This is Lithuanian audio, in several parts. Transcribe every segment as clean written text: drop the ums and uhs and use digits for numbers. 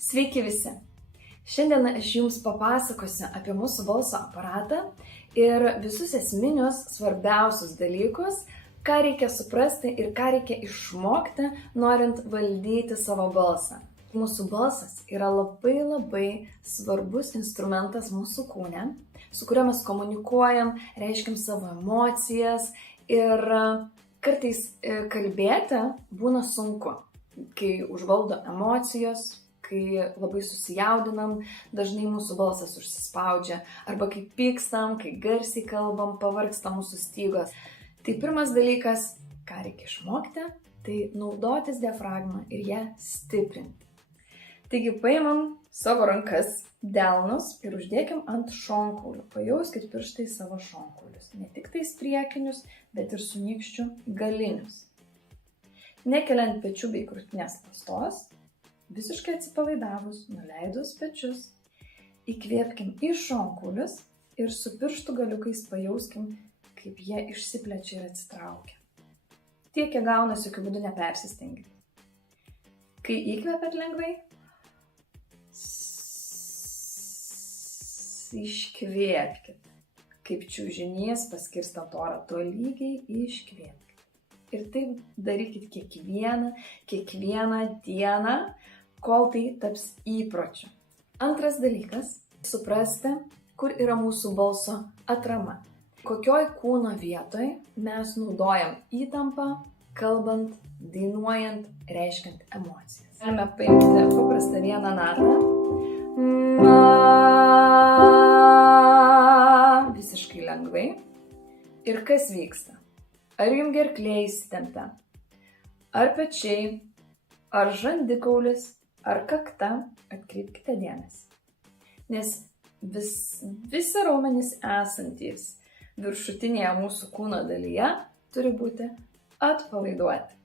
Sveiki visi! Šiandien aš Jums papasakosiu apie mūsų balso aparatą ir visus esminius svarbiausius dalykus, ką reikia suprasti ir ką reikia išmokti, norint valdyti savo balsą. Mūsų balsas yra labai svarbus instrumentas mūsų kūne, su kuriuo mes komunikuojam, reiškiam savo emocijas ir kartais kalbėti būna sunku, kai užvaldo emocijos, kai labai susijaudinam, dažnai mūsų balsas užsispaudžia, arba kai pykstam, kai garsiai kalbam, pavargsta mūsų stygos. Tai pirmas dalykas, ką reikia išmokti, tai naudotis diafragmą ir ją stiprinti. Taigi paimam savo rankas, delnus ir uždėkim ant šonkaulių. Pajauskit pirštai savo šonkaulius. Ne tik tais priekinius, bet ir su nykščiu galinius. Nekeliant pečių bei krūtinės ląstos, visiškai atsipalaidavus, nuleidus pečius, įkvėpkim į šonkaulius ir su pirštų galiukais pajauskim, kaip jie išsiplečia ir atsitraukia. Tiek, kiek gaunasi, jokiu būdu nepersistengit. Kai įkvepiat lengvai, iškvėpkit. Kaip čiužinys paskirstant orą, tolygiai iškvėpkit. Ir taip darykit kiekvieną dieną, kol tai taps įpročiu. Antras dalykas – suprasti, kur yra mūsų balso atrama. Kokioj kūno vietoj mes naudojam įtampą, kalbant, dainuojant, reiškiant emocijas. Galime paimti paprastą vieną natą. Visiškai lengvai. Ir kas vyksta? Ar jums gerklė įsitempta? Ar pečiai? Ar žandikaulis? Ar kakta? Atkreipkite dėmesį. Nes visi raumenys esantys viršutinėje mūsų kūno dalyje turi būti atpalaiduoti.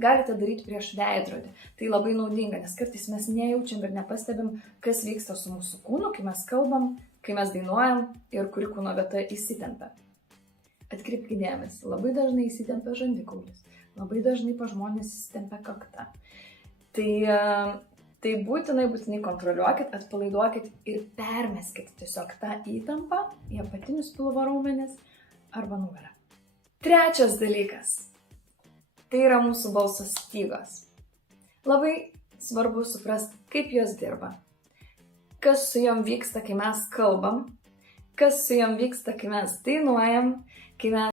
Galite daryti prieš veidrodį. Tai labai naudinga, nes kartais mes nejaučiam ir nepastebim, kas vyksta su mūsų kūnu, kai mes kalbam, kai mes dainuojam ir kuri kūno vieta įsitempia. Atkreipkite dėmesį, labai dažnai įsitempia žandikaulis, labai dažnai pas žmonės įsitempia kakta. Tai būtinai kontroliuokit, atpalaiduokit ir permeskit tiesiog tą įtampą į apatinius pilvo raumenis arba nugarą. Trečias dalykas. Tai yra mūsų balso stygos. Labai svarbu suprasti, kaip jos dirba. Kas su jom vyksta, kai mes kalbam, kas su jom vyksta, kai mes dainuojam, kai mes